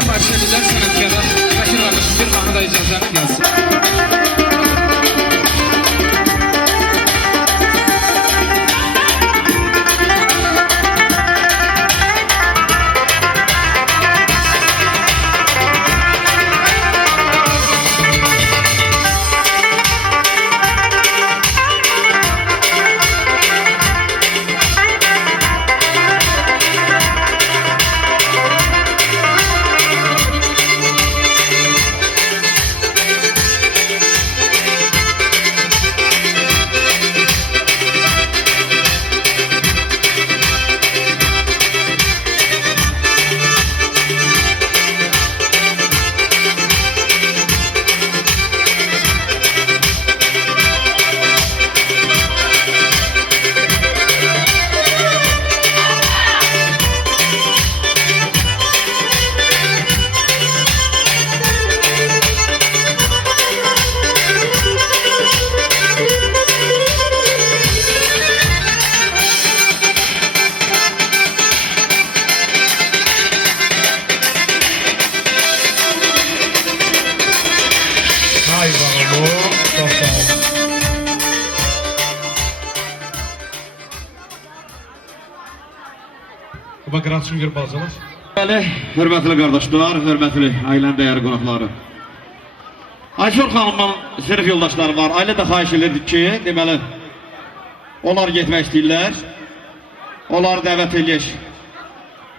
xahiş edirlər sənətkara Bəkir qardaşım bir mahnı da icazə yazsın. Bakırat Süngür Balcalar. Bəli, hörmətli qardaşlar, hörmətli ailənin dəyərli qonaqları. Ayşur xanımın sinif yoldaşları var. Ailə də xahiş edirdik ki, deməli, onlar getmək istəyirlər. Onları dəvət eləyək.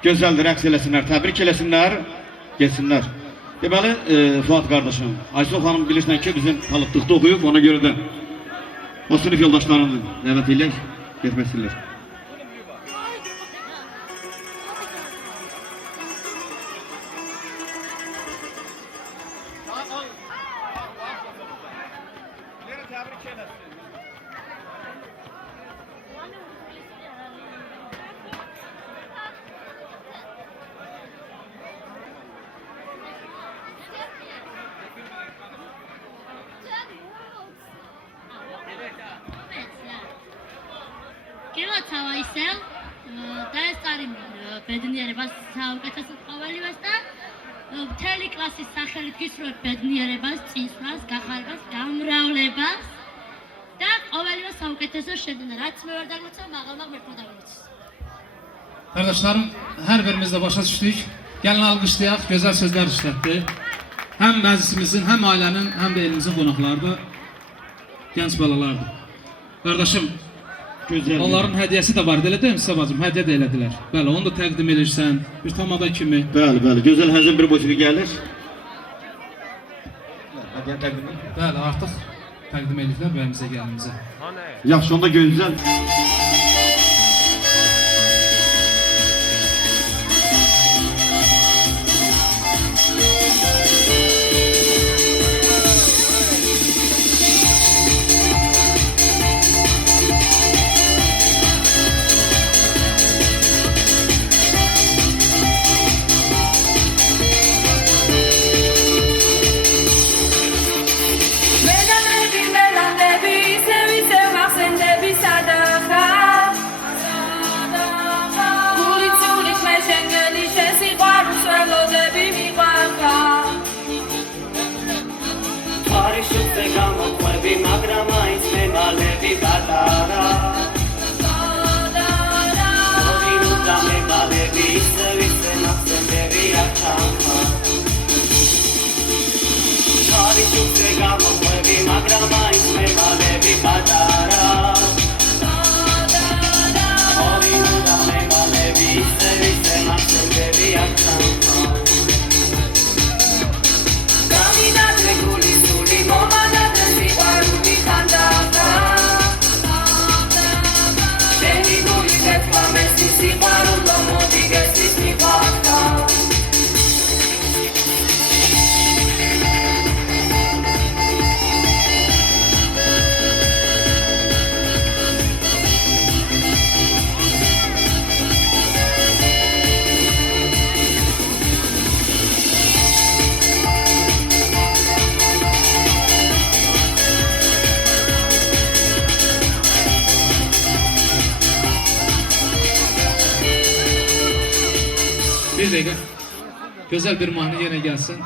Gözəldir, rəqs eləsinlər, təbrik eləsinlər, getsinlər. Deməli, Fuat qardaşım, Ayşur xanım bilirsən ki, bizim talıqdıqda oxuyub, ona görə də o sinif yoldaşlarını dəvət eləyək, getmək istəyirlər. Kilots how I sell. That's starting bednierებას საუკეთესო ყოველივესთან მთელი კლასის სახელით გისურვებ ბედნიერებას, წინსვლას, გახარებას, გამრავლებას და ყოველივე საუკეთესო შეძენა. რაც მე ვერ დაგმოცა, მაღალმა ღმერთმა დაგმოცა. Kardeşlerim, her birimizde başa düştük. Gəlin alqışlayaq, gözəl sözlər işlətdi. Həm məclisimizin, həm ailənin, həm də elimizin qonaqlarıdır. Gənc balalardır. Qardaşım, onların hədiyəsi də var, elə deyim sizə bacım, hədiyyə də elədilər. Bəli, onu da təqdim edirsən, bir tamada kimi. Bəli, bəli, gözəl həzin bir musiqi gəlir. Hədiyyə təqdim edir. Bəli, artıq təqdim ediblər bəyimizə gəlinimizə. Yaxşı, onda gözəl. Gözəl bir mahnı yenə gəlsin.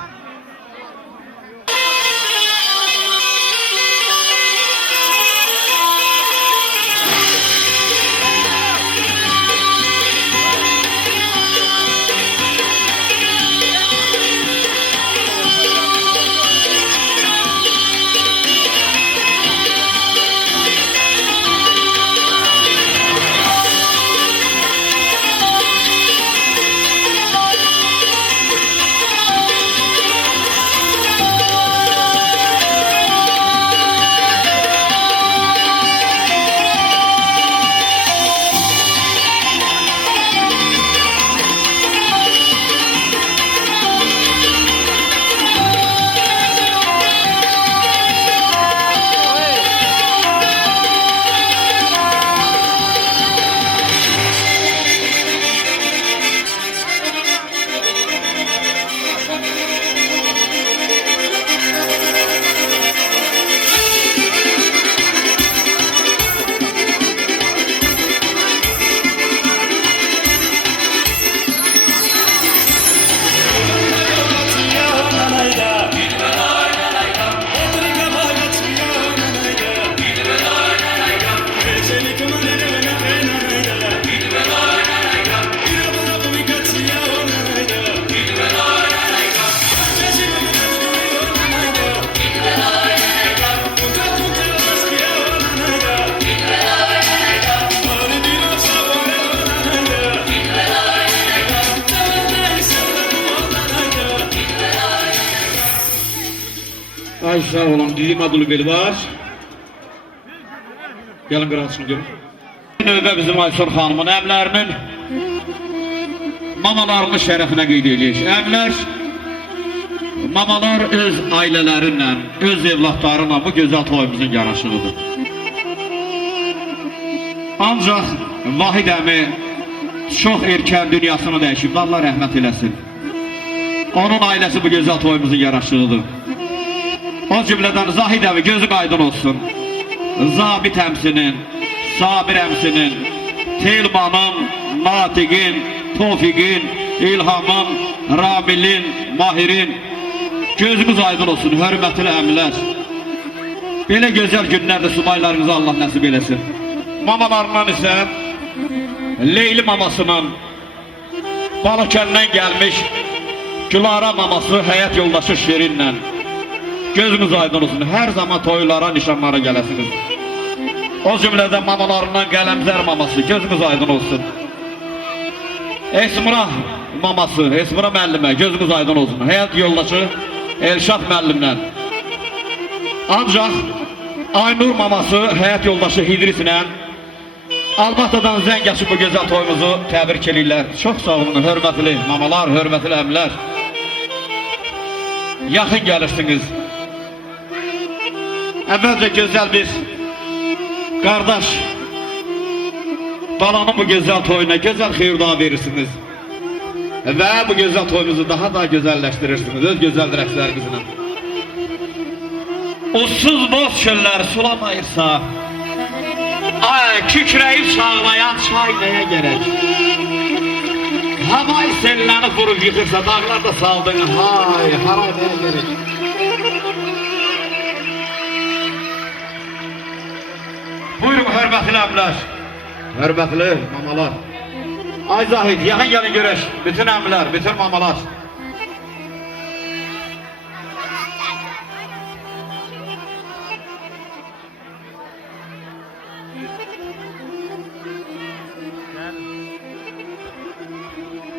Ay sağ olun, Dilim adlı beli var. Gelin qırağısını görün. Növbə bizim Aysor xanımın əmlərinin mamalarının şərəfinə qeyd edilir. Əmlər, mamalar öz ailələrinlə, öz evlatlarıyla bu gözəl toyumuzun yaraşığıdır. Ancaq Vahid əmi çox erkən dünyasını dəyişib, Allah rəhmət eləsin. Onun ailəsi bu gözəl toyumuzun yaraşığıdır. O cümlədən Zahid əmi gözü aydın olsun. Zabit əmsinin, Sabir əmsinin, Telmanın, Natiqin, Tofiqin, İlhamın, Ramilin, Mahirin gözümüz aydın olsun, hörmətli əmilər. Belə gözəl günlərdə subaylarınızı Allah nəsib eləsin. Mamalarından isə Leyli mamasının Balakəndən gəlmiş Gülara maması həyat yoldaşı Şirinlə gözünüz aydın olsun, hər zaman toylara, nişanlara gələsiniz. O cümlədən mamalarından Qələmzər maması gözünüz aydın olsun. Esmira maması, Esmira müəllimə gözünüz aydın olsun. Həyat yoldaşı Elşad müəllimlə. Ancaq Aynur maması həyat yoldaşı Hidrislə Almata'dan zəng açıb bu gözəl toyumuzu təbrik edirlər. Çox sağ olun, hörmətli mamalar, hörmətli əmlər. Yaxın gəlirsiniz. Əvvəlcə gözəl bir qardaş balanın bu gözəl toyuna gözəl xeyir-dua verirsiniz. Və bu gözəl toyumuzu daha da gözəlləşdirirsiniz öz gözəl rəqslərinizlə. Ussuz boz çöllər sulamayırsa, kükrəyib çağlayan çay nəyə gerək? Havay selləni vurub yıxırsa, dağlarda saldın, hay, haray nəyə gerək? Buyurun, hörmətli əmlər, hörmətli mamalar. Ay Zahid, yaxın gəlin görək, bütün əmlər, bütün mamalar.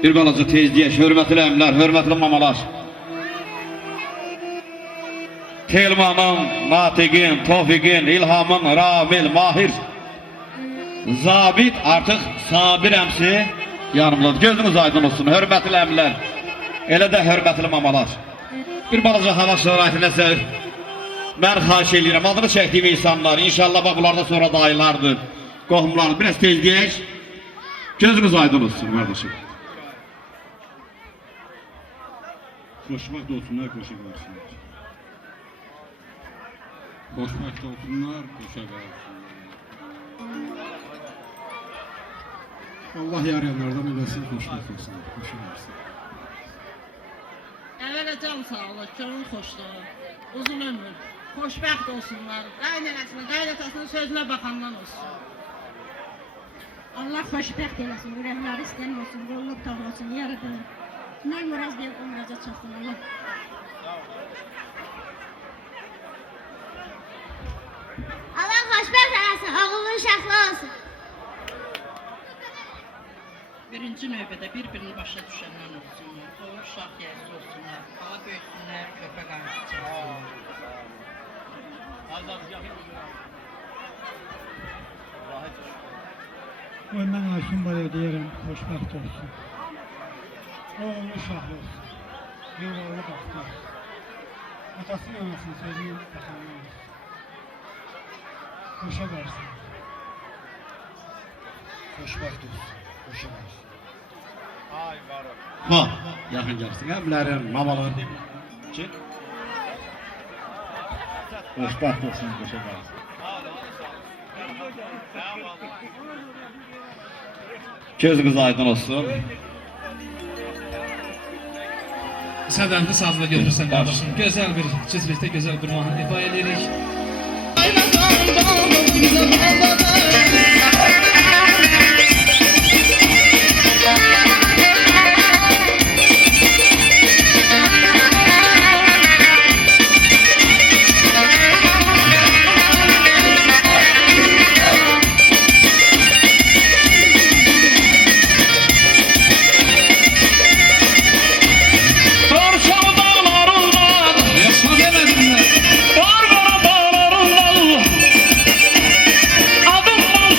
Bir balaca tez deyək, hörmətli əmlər, hörmətli mamalar. Telmanın, Natiqin, Tofiqin, İlhamın, Ramil, Mahir, Zabit artıq Sabir əmsi yanımdadır. Gözünüz aydın olsun, hörmətli əmlər, elə də hörmətli mamalar. Bir balaca hava şəraitində səhv, mən xahiş edirəm, adını çəkdiyim insanlar, inşallah bax bunlarda sonra dayılardır, qohumlardır. Biraz tez deyək, gözünüz aydın olsun, qardaşım. Xoşbəxt olsunlar, qoşa qalsınlar. Xoşbəxt olsunlar, qoşa qalsınlar. Allah yarayanlardan eləsin, xoşbəxt olsunlar, qoşa qalsınlar. can sağlığı, könül xoşluğu, uzun ömür, xoşbəxt olsunlar. Qaynanasına, qaynatasının sözünə baxandan olsun. Allah xoşbəxt eləsin, ürəkləri istəyən olsun, yollub doğrulsun, yaradır. Nə müraz deyib ömrəcə çıxsın Allah. Allah xoşbəxt eləsin, oğullu uşaqlı olsun. Birinci növbədə bir-birini başa düşənlər olsunlar, doğru uşaq yerisi olsunlar, bala böyüsünlər, köpək arası çəksinlər. Qoy mən Ayşin barəyə deyərəm, xoşbəxt olsun. Oğullu uşaqlı olsun. Yuvarlı baxlar. Atasının anasının sözünü baxanlar olsun. Xoşa qalsın. Xoşbəxt olsun. Xoşa qalsın. Ha, yaxın gəlsin. Əmlərin, mamaların. Ki, Xoşbəxt olsun, qoşa qalsın. gözünüz aydın olsun. Sədəndə sazla götürürsən qardaşım. Gözəl bir cizlikdə gözəl bir mahnı ifa edirik. Torşalı dağlarından, Yaşa demədimlər. Barbara dağlarından, adımdan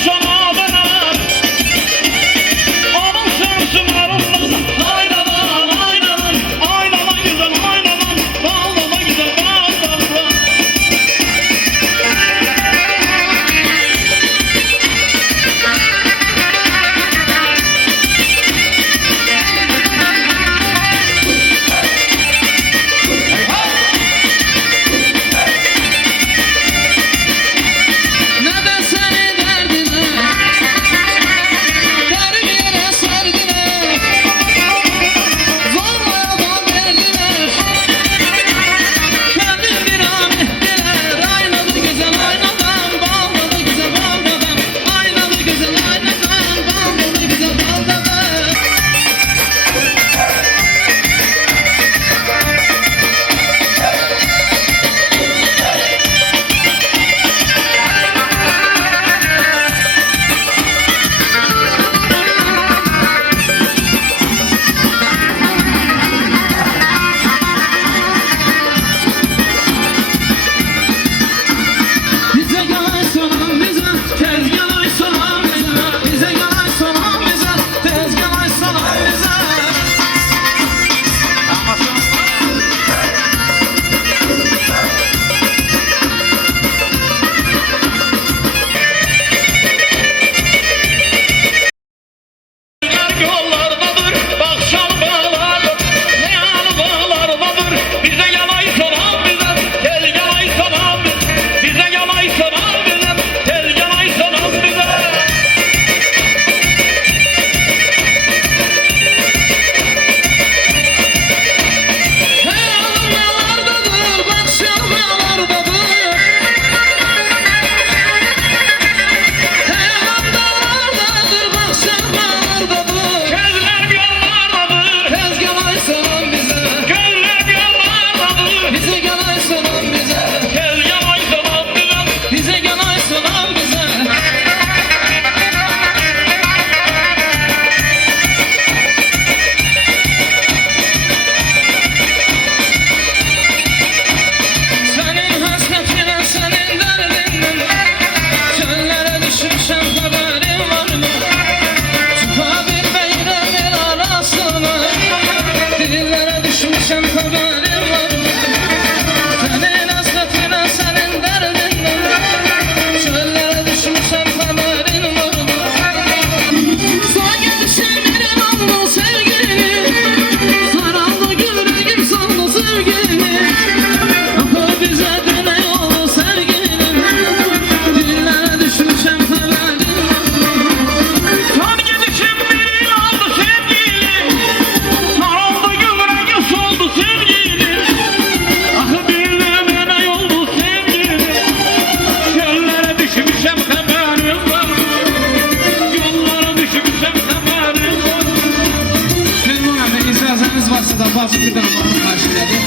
Fazıl bir dənə mahnı xahiş elədi.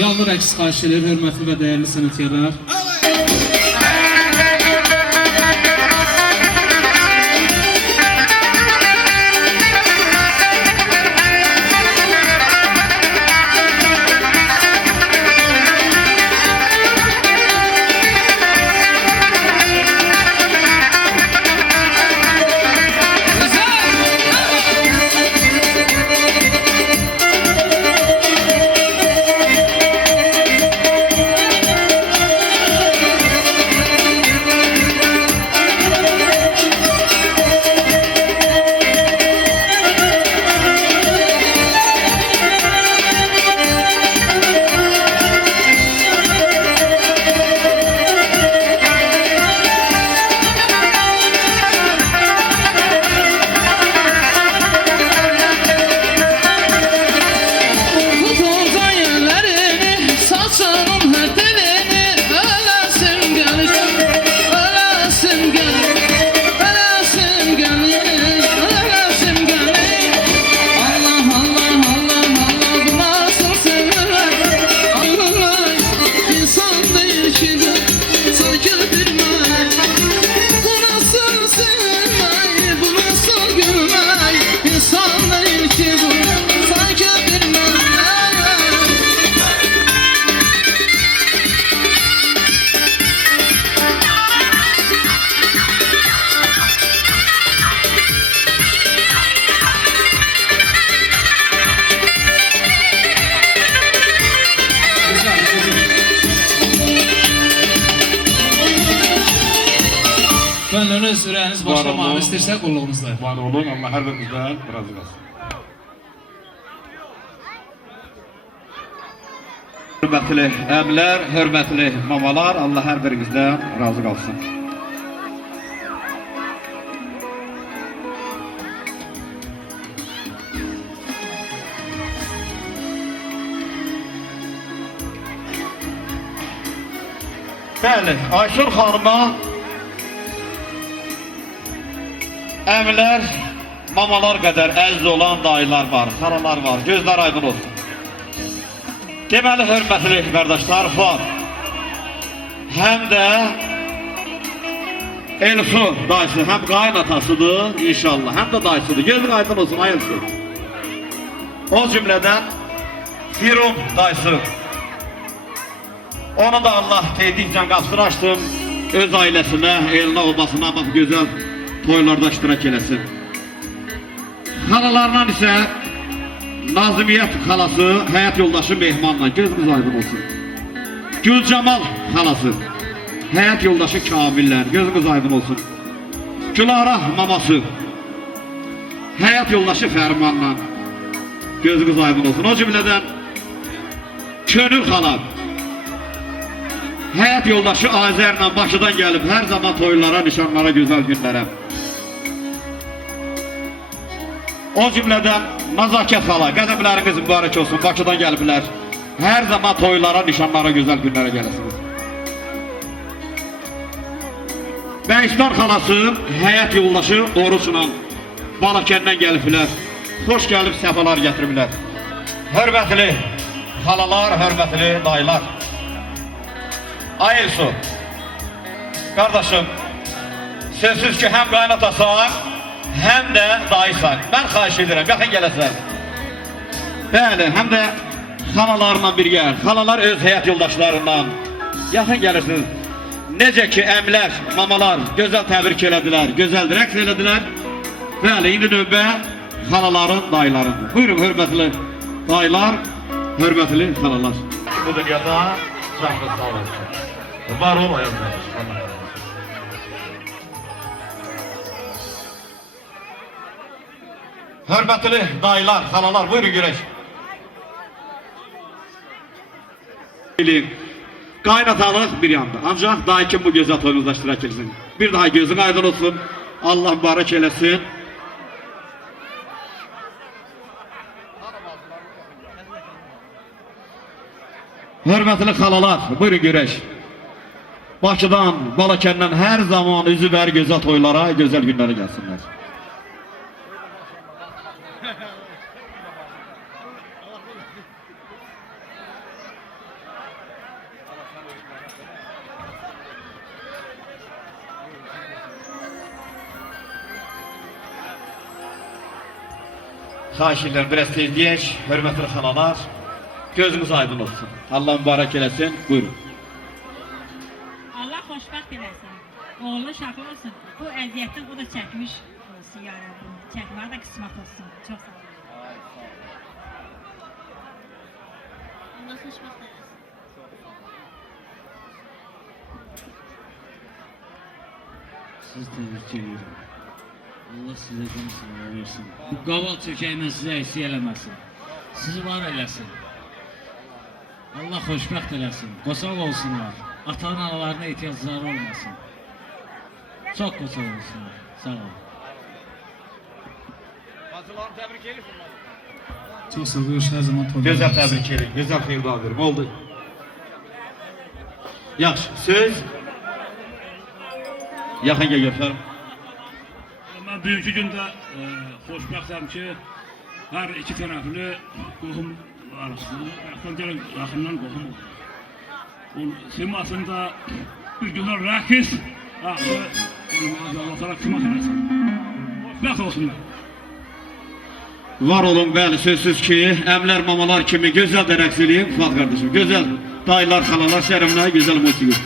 Yalnız rəqs xahiş edir, hörmətli və dəyərli sənətkarlar. Gönlünüz, ürəyiniz başlamağını istəyirsə qulluğunuzda. Var olun, Allah hər birimizdən razı qalsın. Hörmətli əmlər, hörmətli mamalar, Allah hər birimizdən razı qalsın. Bəli, Ayşur xanıma əmlər, mamalar qədər əziz olan dayılar var, xalalar var, gözlər aydın olsun. Deməli, hörmətli qardaşlar, var. Həm də Elsu dayısı, həm qaynatasıdır inşallah, həm də dayısıdır. Gözlər aydın olsun, ay Elsu. O cümlədən Firum dayısı. Onu da Allah teydikcə qapısını açdım, öz ailəsinə, elinə obasına bax gözəl toylarda iştirak eləsin. Xalalarından isə Nazimiyyət xalası, həyat yoldaşı Mehmanla, gözünüz aydın olsun. Gülcamal xalası, həyat yoldaşı Kamillə, gözünüz aydın olsun. Gülara maması, həyat yoldaşı Fərmanla, gözünüz aydın olsun. O cümlədən Könül xala, həyat yoldaşı Azərlə Bakıdan gəlib, hər zaman toylara, nişanlara, gözəl günlərə. O cümlədən Nazakət xala, qədəmləriniz mübarək olsun, Bakıdan gəliblər. Hər zaman toylara, nişanlara, gözəl günlərə gələsiniz. Bəyişdar xalası, həyat yoldaşı Oruçla Balakəndən gəliblər. Xoş gəlib, səfalar gətiriblər. Hörmətli xalalar, hörmətli dayılar. Ay Elsu, qardaşım, sözsüz ki, həm qaynatasan, həm də dayısan. Mən xahiş edirəm, yaxın gələsən. Bəli, həm də xalalarla birgə, xalalar öz həyat yoldaşlarından yaxın gəlirsiniz. Necə ki, əmlər, mamalar gözəl təbrik elədilər, gözəl rəqs elədilər. Bəli, indi növbə xalaların, dayılarındır. Buyurun, hörmətli dayılar, hörmətli xalalar. Bu dünyada canlı sağ olsun. Var ol ayazlar. Hörmətli dayılar, xalalar, buyurun görək. Qaynatalıq bir yanda, ancaq dayı kim bu gözəl toyunuzda iştirak etsin. Bir daha gözün aydın olsun, Allah mübarək eləsin. Hörmətli xalalar, buyurun görək. Bakıdan, Balakəndən hər zaman üzü bər gözəl toylara, gözəl günlərə gəlsinlər. Xahiş edirəm, biraz tez deyək, hörmətli xalalar. Gözünüz aydın olsun. Allah mübarək eləsin. Buyurun. Allah xoşbəxt eləsin. Oğlu uşaqlı olsun. Bu əziyyətdən o da çəkmiş olsun ya Rəbbim. Çəkməyə də qismət olsun. Çox sağ olun. Allah xoşbəxt eləsin. Siz təbrik edirəm. Allah sizə can sağlığı versin. Bu qaval çökəyinə sizə əksik eləməsin. Sizi var eləsin. Allah xoşbəxt eləsin. Qosaq olsunlar. Ata-analarına ehtiyacları olmasın. Çox qosaq olsunlar. Sağ olun. Bacılarım təbrik edirəm. Çok sağ olun, her zaman toplamak. Gözəl təbrik edirəm. Gözəl xeyirli verim. Oldu. Yaxşı, söz. Yaxın gəl götürəm. Ben bugünkü gündə xoşbəxtəm ki, hər iki tərəfli qohum arasında, yaxından qohum olur. Onun simasında bir günlər rəqis, axı, Allah sana kısmet eləsin. Xoşbəxt olsunlar. Var olun, bəli, sözsüz ki, əmlər, mamalar kimi gözəl də rəqs eləyim, Fuad qardaşım. Gözəl dayılar, xalalar, şərəmlər, gözəl musiqi.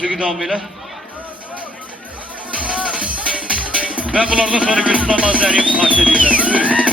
musiqi davam elə. Və bunlardan sonra Gülsüzan Azəriyev xahiş edirlər. Buyurun.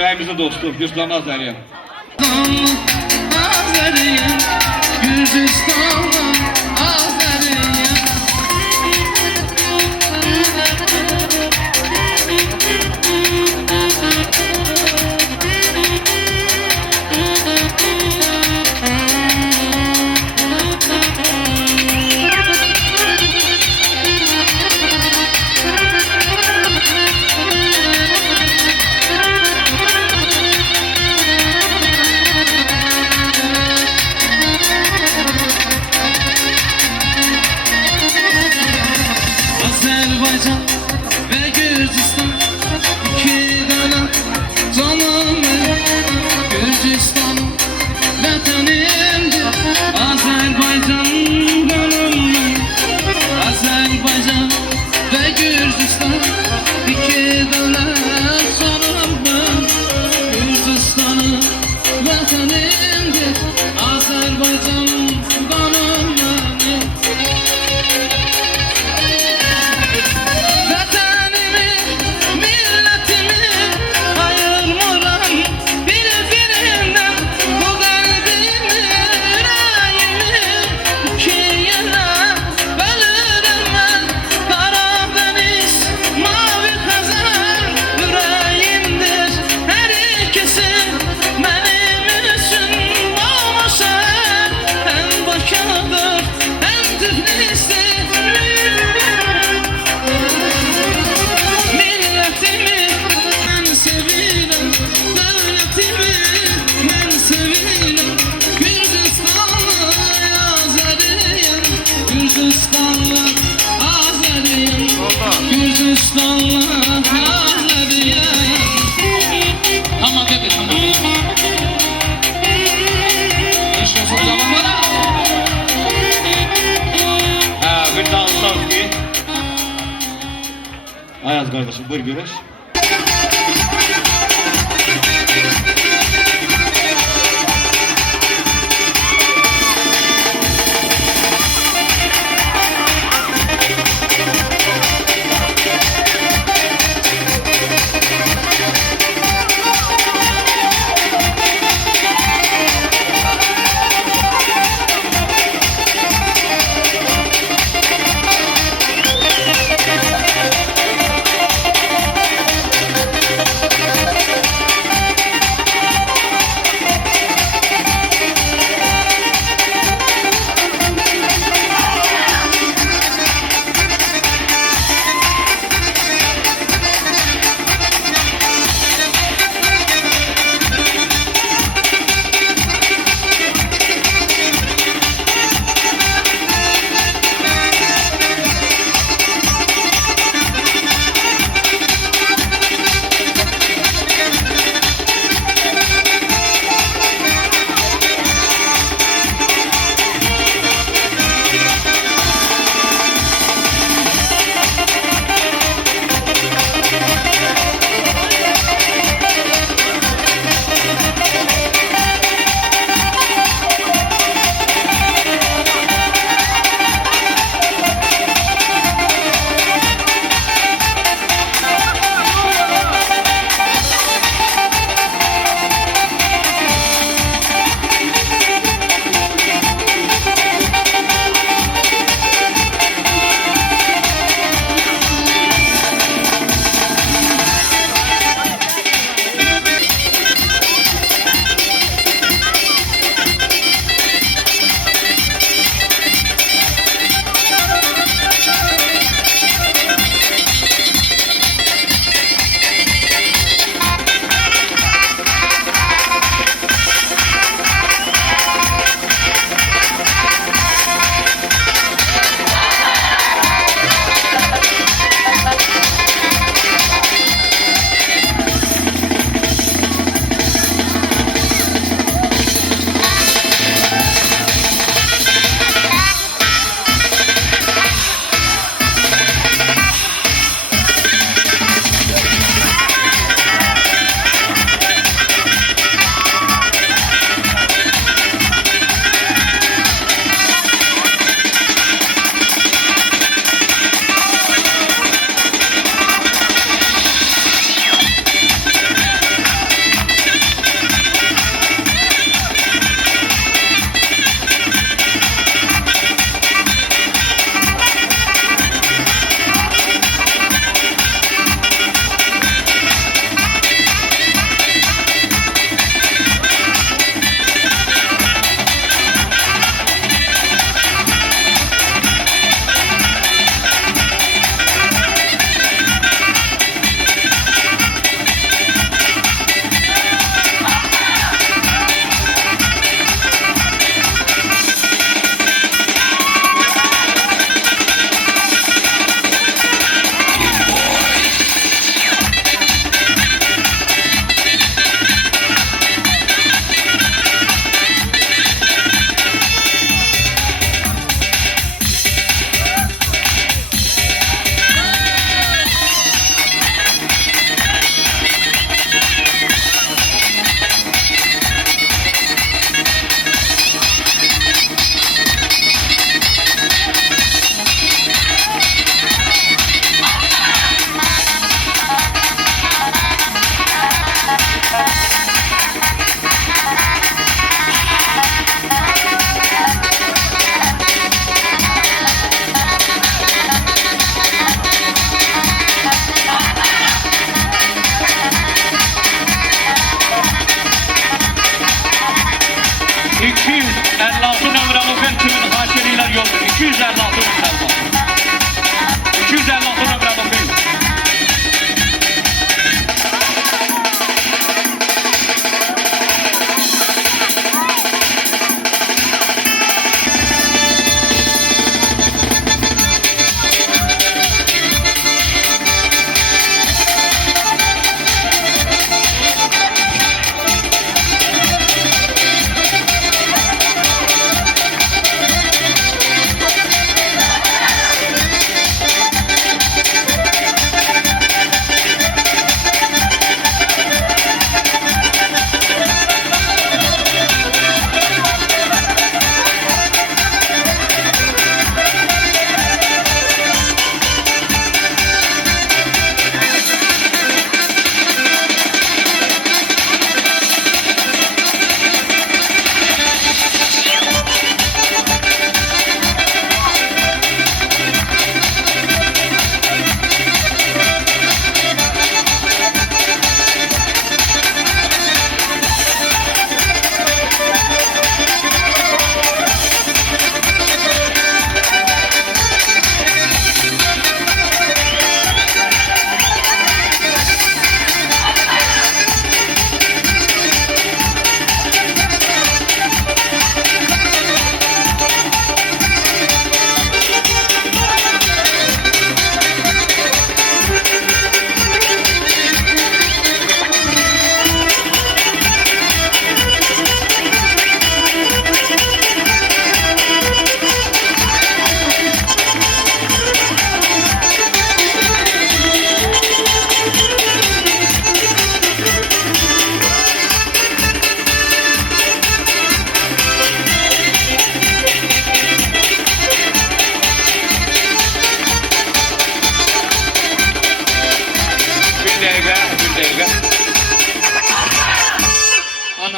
Bəyimizin dostu Gülsüzan Azəriyev. Azəriyev, Gürcüstanlı Azəriyev. Ayaz kardeşim buyur görüş.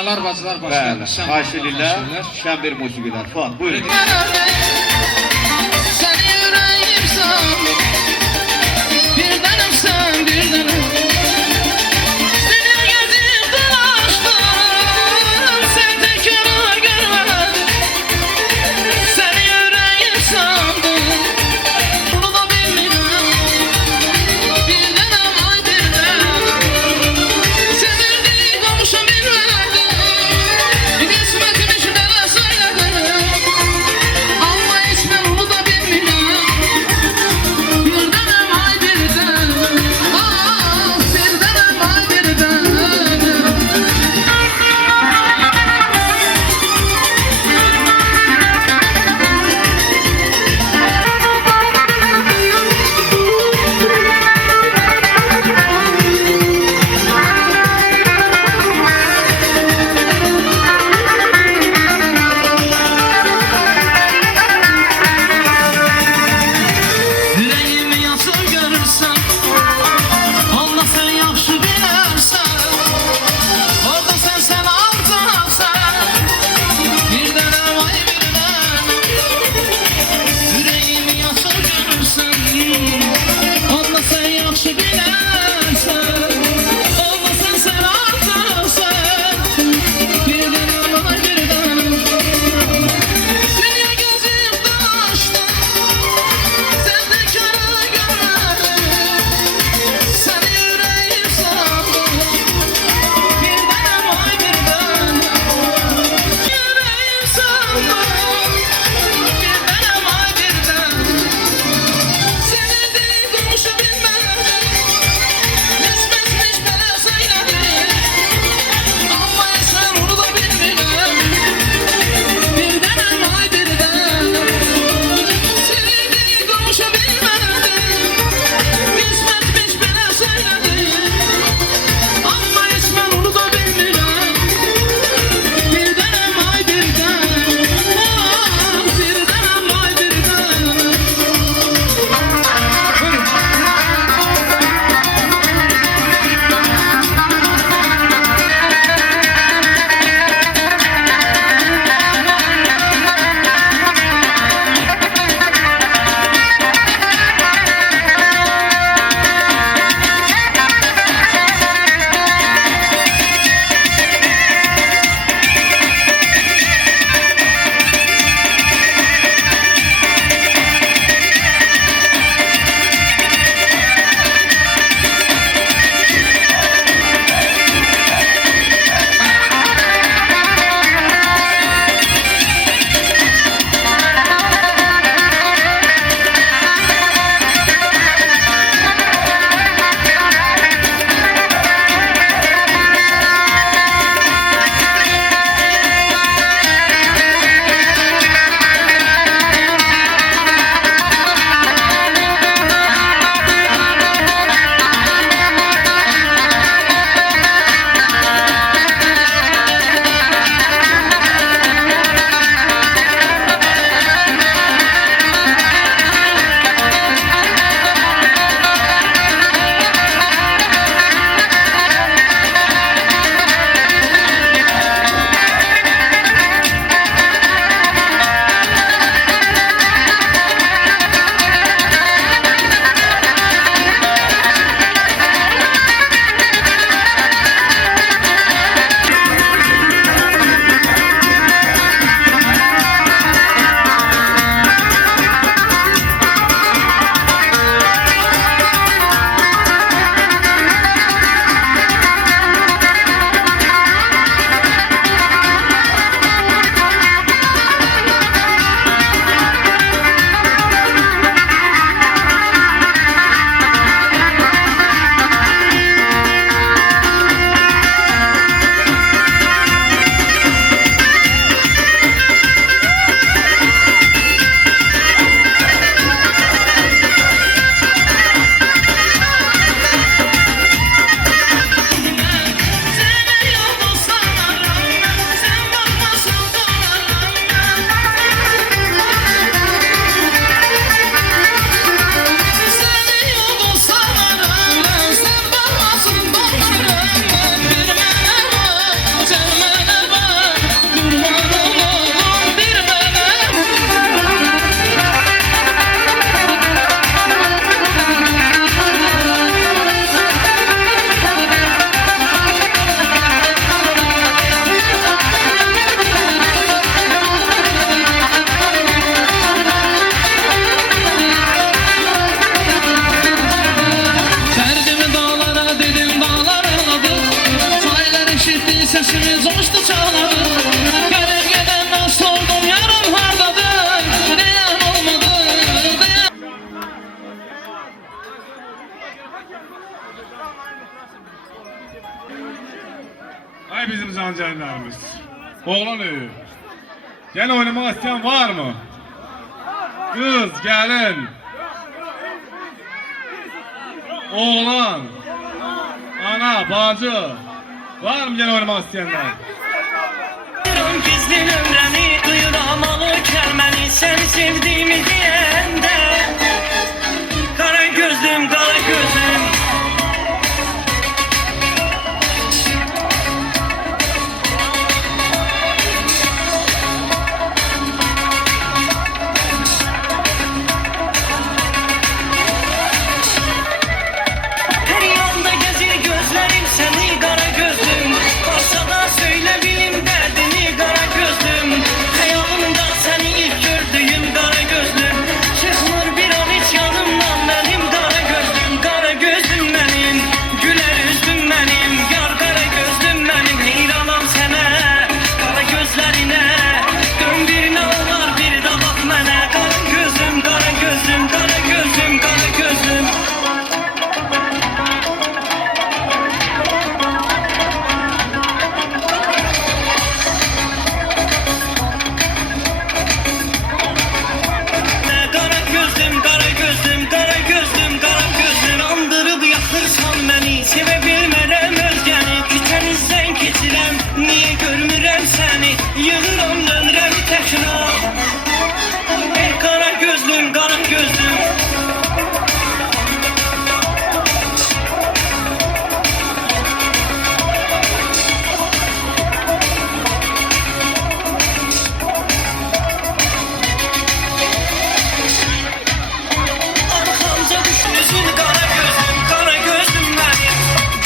Analar, bacılar Bəli, başlayalım. xahiş edirlər. Şən bir musiqilər. Fuat, buyurun. Sen yüreğimsen bir tanem sen bir tanem. Seni gezip dolaştım sen tekrar görmedim. Sen yüreğimsen bunu da bilmiyorum. Bir tanem ay bir tanem. Sevildiği komşu bilmedim. Kısmetimi şu dere söyledim. Allah sevgili cancağlarımız. Oğlan öğü. Gene oynamak isteyen var mı? Kız, gelin. Oğlan. Ana, bacı. Var mı gene oynamak isteyenler? Gizli nömrəni duyuramalı kəlməni səni sevdiyimi deyəndə Qara gözlüm, qara gözlüm Hər yanda gəzir gözlərim səni qara gözlüm Varsa da söylə bilim dərdini qara gözlüm Xəyalımda səni ilk gördüyüm qara gözlüm Çıxmır bir an heç yanımdan mənim qara gözlüm mənim Gülər üzdüm mənim, yar qara gözlüm mənim Heyranam sənə, qara gözlərinə Dön birinə olar bir də bax mənə Qara gözlüm, qara gözlüm, qara gözlüm, qara gözlüm Qara gözlüm, qara gözlüm, qara gözlüm, qara gözlüm Andırıb yaxırsan məni, sevə bilmərəm özgəni Küçənizdən keçirəm, niyə görmürəm səni Yığıram dönürəm təkrar Qara gözlüm, qara gözlüm Arxamca düşmüsün qara gözlüm mənim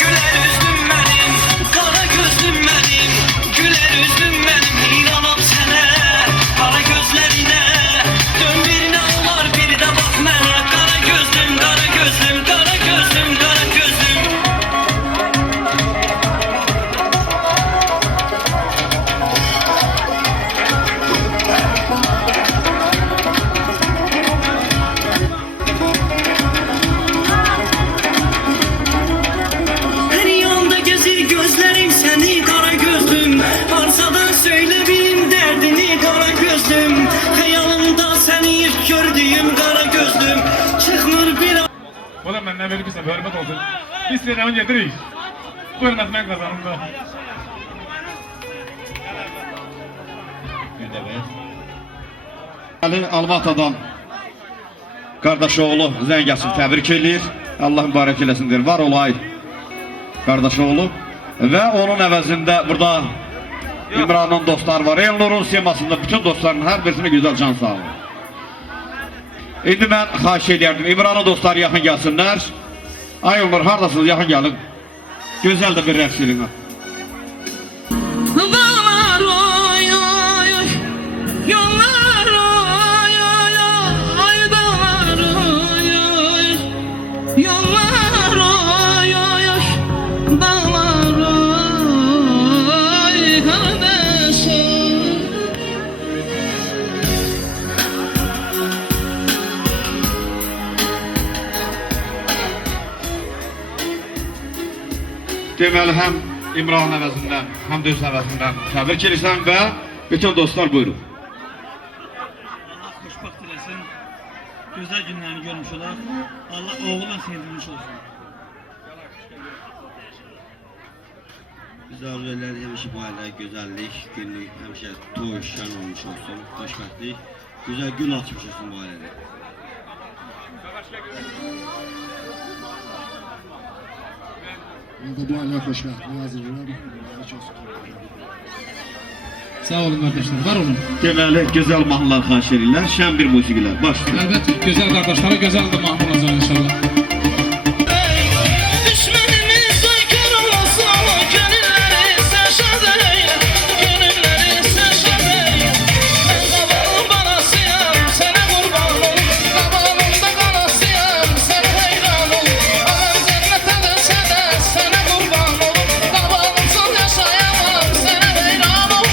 Gülər üzdüm mənim, qara gözlüm mənim Gülər üzdüm mənim, heyranam sənə Qara gözlərinə, dön birinə olar bir də bax mənə Qara gözlüm, qara gözlüm, qara gözlüm, qara gözlüm Hər yanda gəzir gözlərim səni qara gözlüm Varsadan söylə bilim dərdini qara gözlüm Xəyalımda səni ilk gördüyüm qara gözlüm Çıxmır bir an O da məndən verirsə, hörmət olsun. Biz seni gedirik. Bu hörmət mən qazanım da. Bir də bəs. Ali Almatadan qardaşı oğlu Zəngəsin təbrik eləyir. Allah mübarək eləsindir. Var olay qardaşı oğlu. Və onun əvəzində burada İmranın dostları var. Elnur'un simasında bütün dostların hər birisine güzel can sağlığı. İndi mən xahiş edərdim. İmranın dostları yaxın gəlsinlər. Ay Elnur, haradasınız? Yaxın gəlin. Gözəl də bir rəqs edin. Dağlar oy oy oy Yollar oy oy oy Dağlar oy oy Yollar oy oy oy Dağlar oy Kardeşim Deməli, həm İmranın əvəzindən, həm də öz əvəzindən təbrik edirsən və bütün dostlar buyurun. Allah xoşbəxt eləsin. Gözəl günlərini görmüş olaq. Allah oğlan sevindirmiş olsun. Biz arzu ederiz həmişə bu ailə gözəllik, günlük, həmişə toy, şən olmuş olsun, xoşbəxtlik, güzel gün açmış olsun bu ailədə. Ben de bu ailəyə xoşbəxtlik hazırlayıram. Mübarək olsun. Sağ olun kardeşler, var olun. Deməli, gözəl mahnılar xahiş edirlər, şən bir musiqilər. Başlayın. Elbette güzel kardeşlere güzel de mahmur olacak inşallah. Düşmənimiz aykır olsun, gönülləri sən şad eyle, gönülləri sən şad eyle. Mən qabalın balasıyam, sənə qurban ol, qabalında qalasıyam, sənə heyran ol. Aman cənnətə dösə də sənə qurban ol, qabalınsız yaşayamam, sənə heyran ol.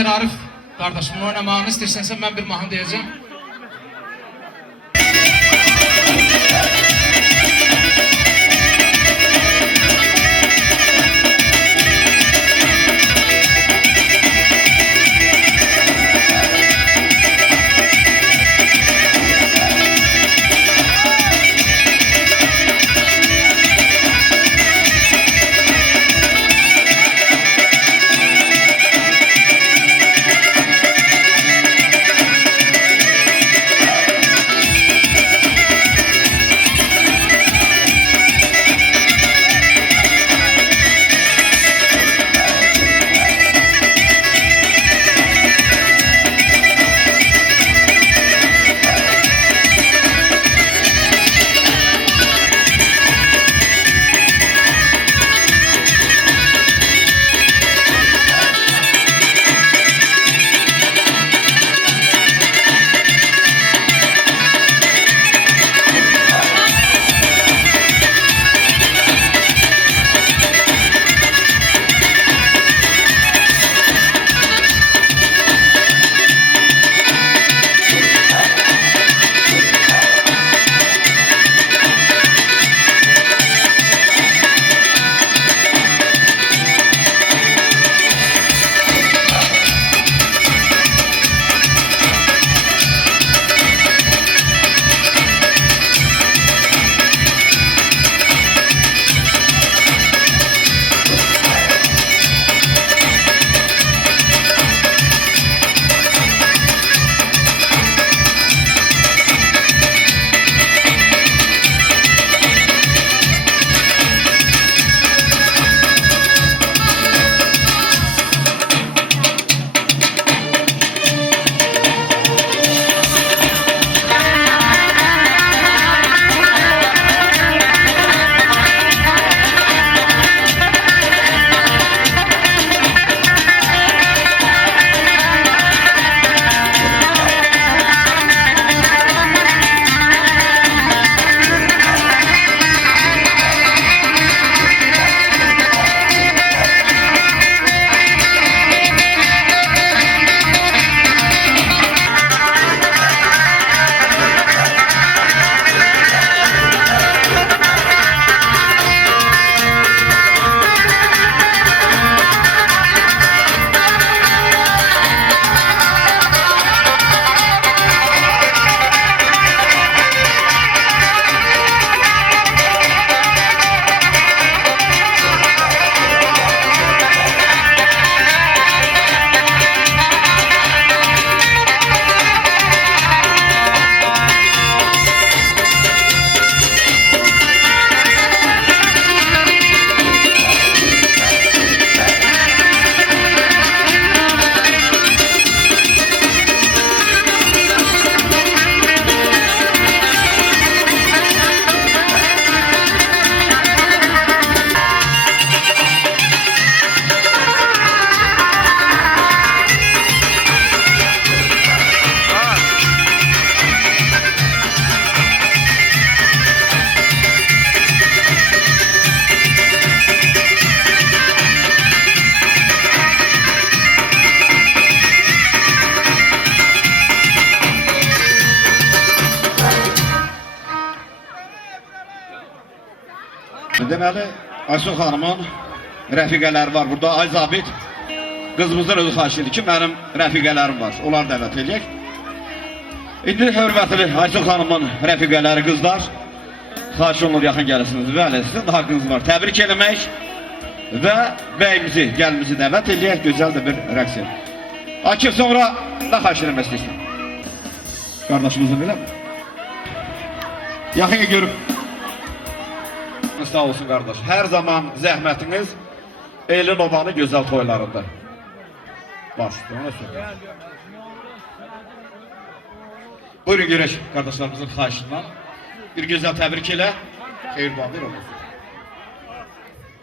Əgər Arif qardaşımın oynamağını istəyirsənsə mən bir mahnı deyəcəm. Deməli, Aysun xanımın rəfiqələri var burada. Ay zabit, qızımızdan özü xahiş edir ki, mənim rəfiqələrim var. Onları dəvət edək. İndi hörmətli Aysun xanımın rəfiqələri qızlar, xahiş olunur yaxın gəlirsiniz. Bəli, sizin də haqqınız var. Təbrik eləmək və bəyimizi, gəlimizi dəvət edək. Gözəl də bir rəqs edək. Akif, sonra nə xahiş eləmək istəyirsən? Qardaşımızın belə mi? Yaxın görüb. Sağ olsun qardaş. Hər zaman zəhmətiniz elin obanı gözəl toylarında. Başdır, ona söyləyəm. Buyurun görək qardaşlarımızın xahişindən. Bir gözəl təbrik elə. Xeyir-babir olsun.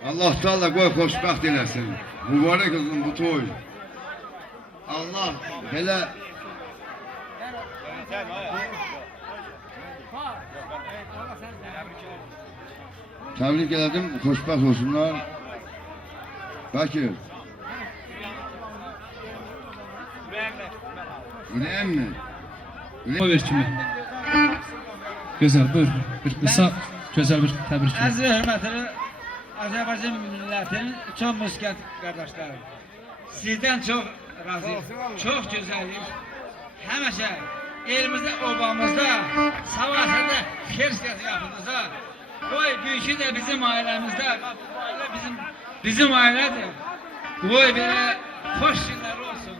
Allah Teala qoy xoşbəxt eləsin. Mübarək olsun bu toy. Allah belə təbrik elədim, xoşbəxt olsunlar. Bakir. Üleyem mi? O ver kimi? Güzel, buyur. Bir kısa, güzel bir tebrik. Aziz ve hürmetli Azerbaycan milletinin çok müsket kardeşlerim. Sizden çok razıyım. Çok güzellik. Həmişə elimizdə, obamızda, savaşında xersiyat yapındınız ha. Qoy büyükü də bizim ailəmizdə, bu ailə bizim ailədir. Qoy belə xoş günləri olsun.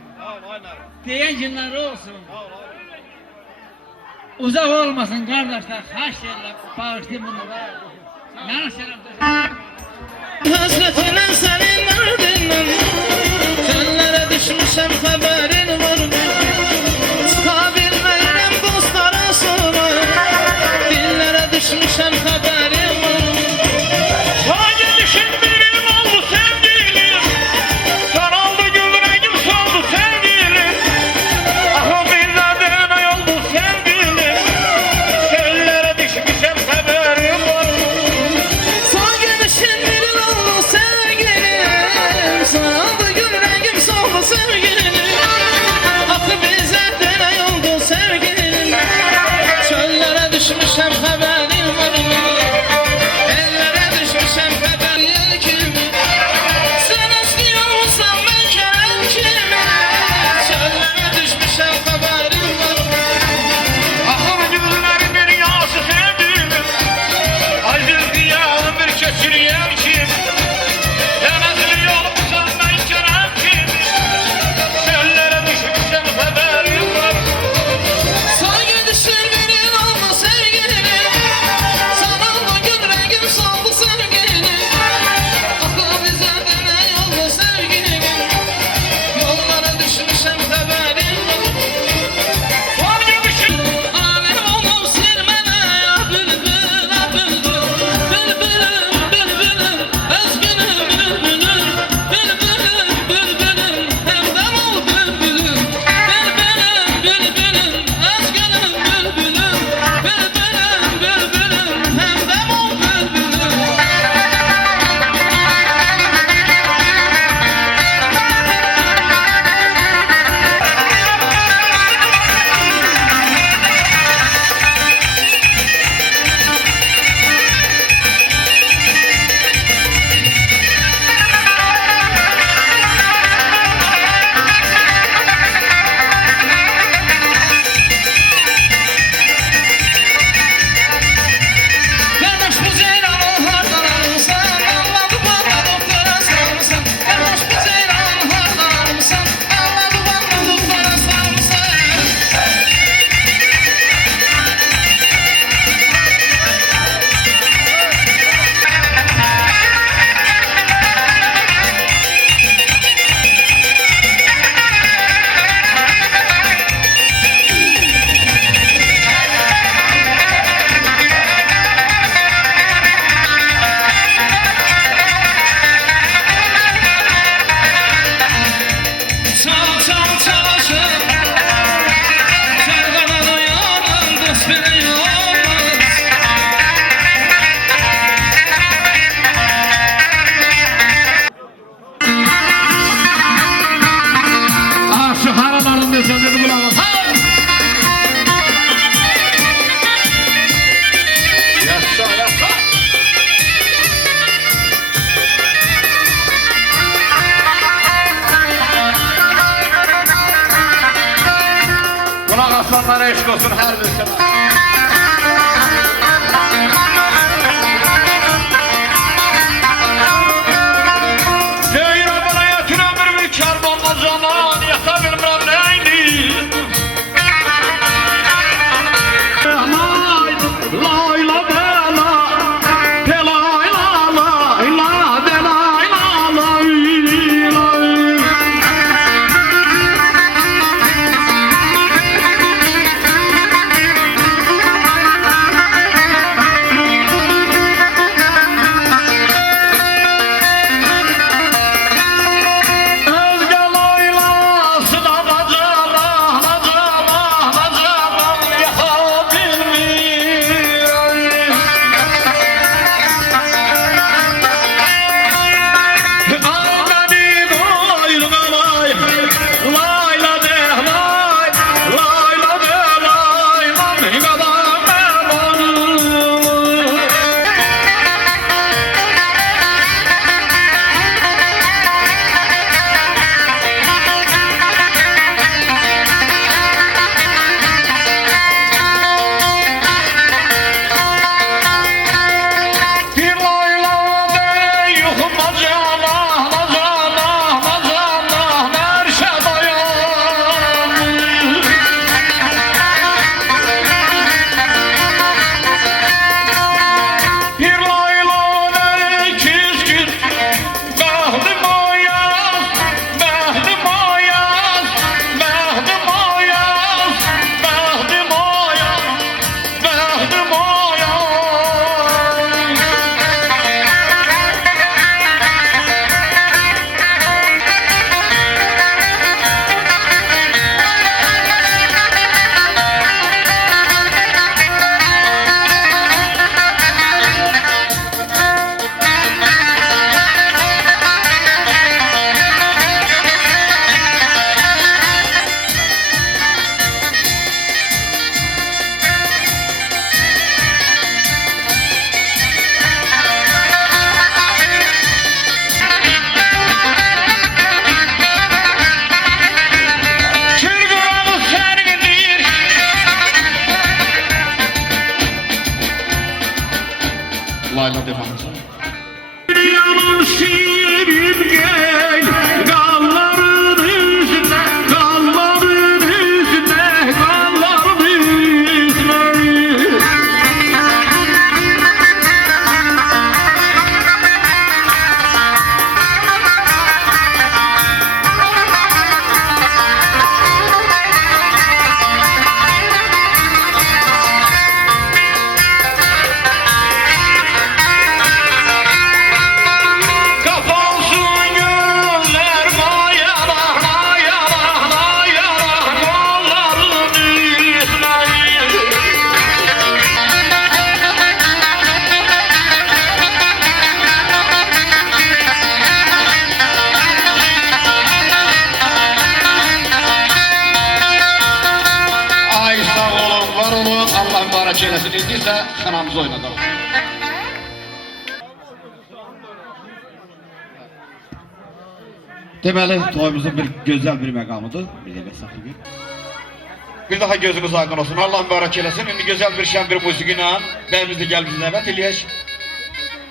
Deyən günləri olsun. Uzaq olmasın qardaşlar, xaş deyirlər, bağışlayın bunları. Mənə selam Hasretine senin ardından çöllere düşmüşem haberin var mı? Çıkabilmeyelim dostlara sonra dillere düşmüşem haberin var mı? Sana gelişin benim oldu sevgilim, saraldı gül rengim soldu sevgilim. Ah bizlerden ay oldu sevgilim, çöllere düşmüşem haberin var mı? Son gelişin benim oldu sevgilim, saraldı gül rengim soldu sevgilim. Ah bizlerden ay oldu sevgilim, çöllere düşmüşem haberin var mı? Ellere düşmüşem haberin kimi? Sen istiyorsan ben kerem kimi? Çöllere düşmüşem haberin var mı? Ahır günlerimin yaşı sevgilim, aziz diyarım bir keçiriyem kim? Denizli yolumsan ben kerem kimi? Çöllere düşmüşem haberin var mı? Son gidişin benim oldu sevgilim, sana da gül rengim soldu sevgilim. Akıl bize dene yoldu sevgilim, yollara düşmüşem haberin var mı? Son gidişin alem olup silmene ya bülbül ha bülbül. Bülbülüm bülbülüm özgünüm bülbülüm. Bülbülüm bülbülüm hemdem ol bülbülüm. Bülbülüm bülbülüm özgünüm bülbülüm. Bülbülüm bülbülüm hemdem ol bülbülüm. Kardeş bu ceylanı hardan alırsan, anladı bana doktora sarmışsan. Kardeş bu ceylanı hardan alırsan, anladı bana doktora sarmışsan. Çal çal çalışır, çarkadan uyanın, dost bile olmaz. Ah şu haram alın desem dedi bulamaz. Yaşa yaşa. Kulak aslanlara eşk olsun her birisine. Zeyra bana yatır ömür bir karbonla zaman yata bilmem neydi. Layla bela, belayla layla, belayla layla. ayla defansı. Yaman şiirim gel, dalların üstüne, dalların üstüne, dalların üstüne. Kapansın göller mayalar, mayalar, mayalar, dalların üstüne. Ay sağ olun, var olun. Allah mübarek eylesin. İndiyse şanamızı oynatalım. Deməli, toyumuzun bir gözəl bir məqamıdır. Bir də məsafə gün. Bir daha gözünüz aydın olsun. Allah mübarək eləsin. İndi gözəl bir şən bir musiqi ilə bəyimiz də gəl bizi dəvət eləyək.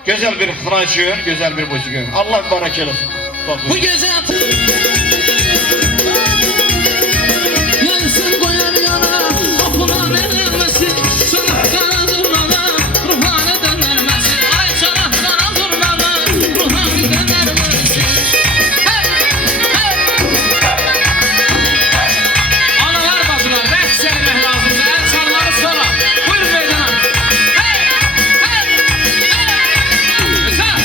Gözəl bir xırayçı, gözəl bir musiqi. Allah mübarək eləsin. Bu güzel yansın koyar yana, okunan elmesi, sana kanadırmana, ruhana dönermesi. Ay sana kanadırmana, ruhana dönermesi. Analar bacılar, rəqs eləmək lazımdır. Əl çalları sonra. Buyurun meydana. Güzel.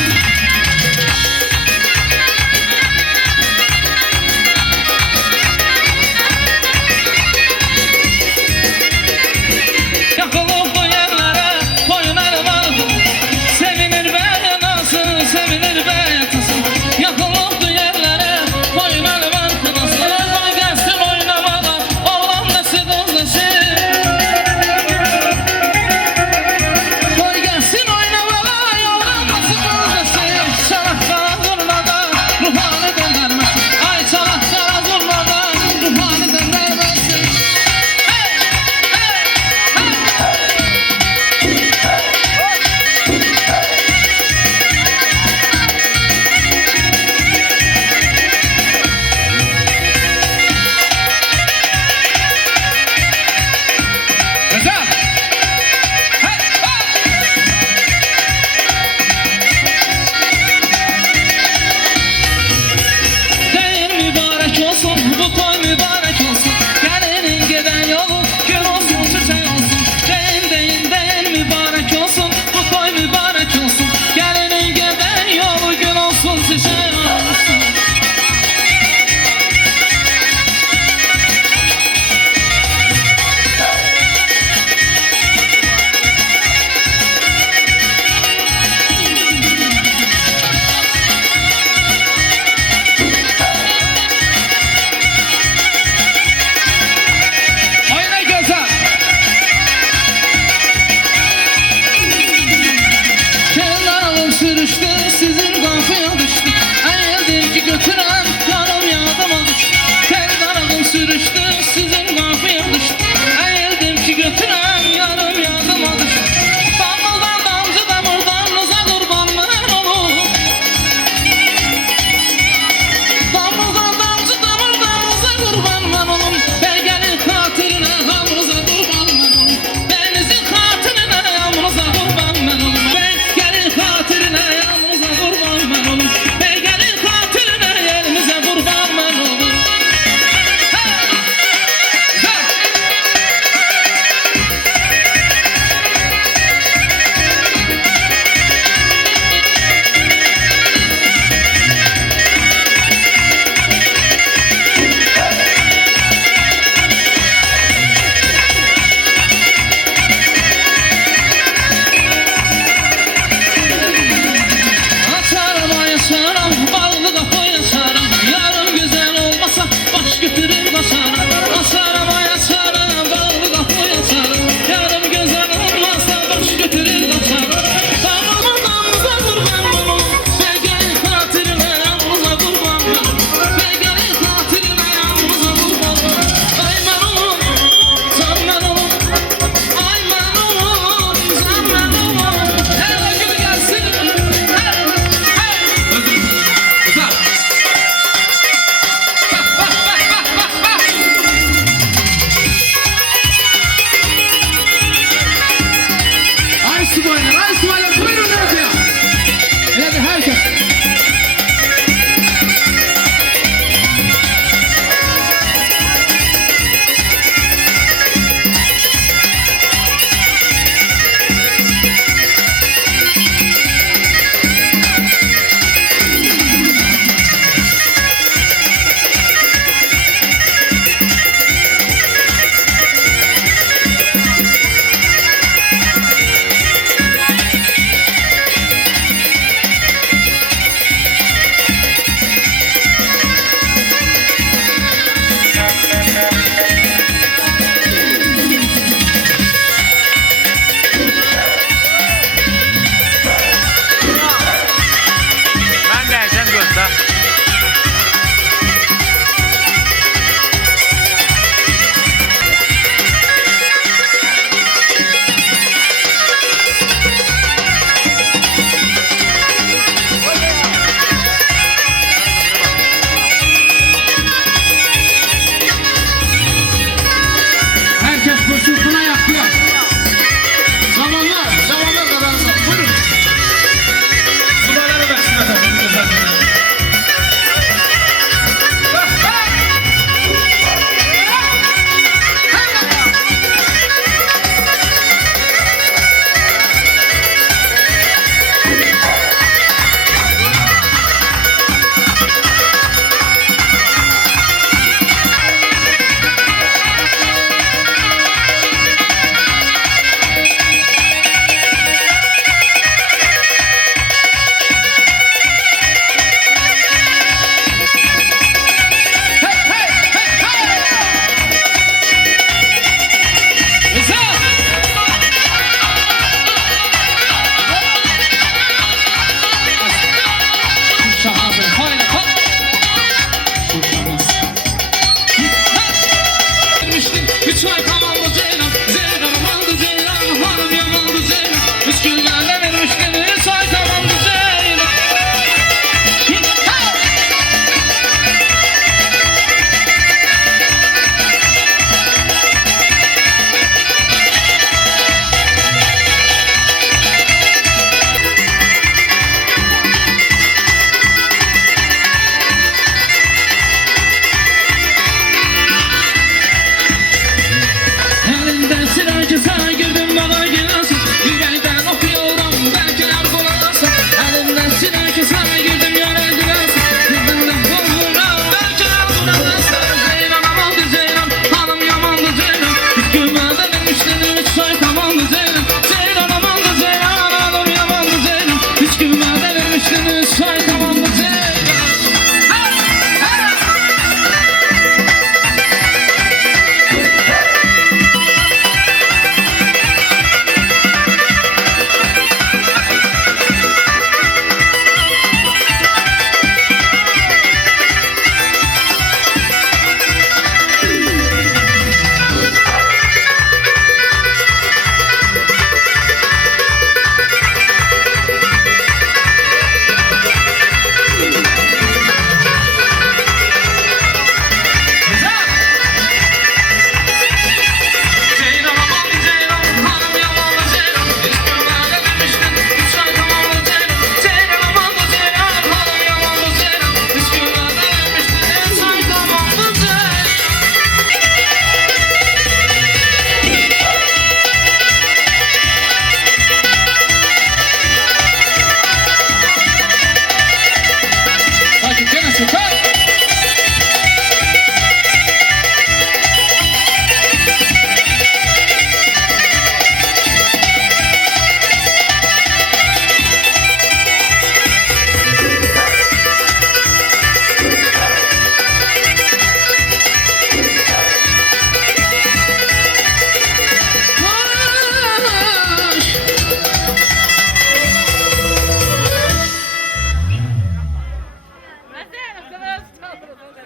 Güzel. Şahane. Haydi. Üç ay tamamdı Zeynep, Zeynep amandı Zeynep, hanım yamandı Zeynep. Üç günlerde vermiştin, üç ay tamamdı Zeynep. Elinden silahı sana girdim bana girersin. Yüreğden okuyorum belkiler bulamazsın. Elinden silahı sana girdim yere girersin. Yüreğden okuyorum belkiler bulamazsın. Zeynep amandı Zeynep, hanım yamandı Zeynep. Üç günlerde demiştin üç ay tamamdı Zeynep. Zeynep amandı Zeynep, hanım yamandı Zeynep. Üç günlerde demiştin üç ay tamamdı Zeynep.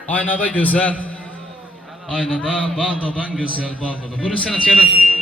Aynada güzel, aynada baldadan güzel baldadı. Bunu sanatkarlar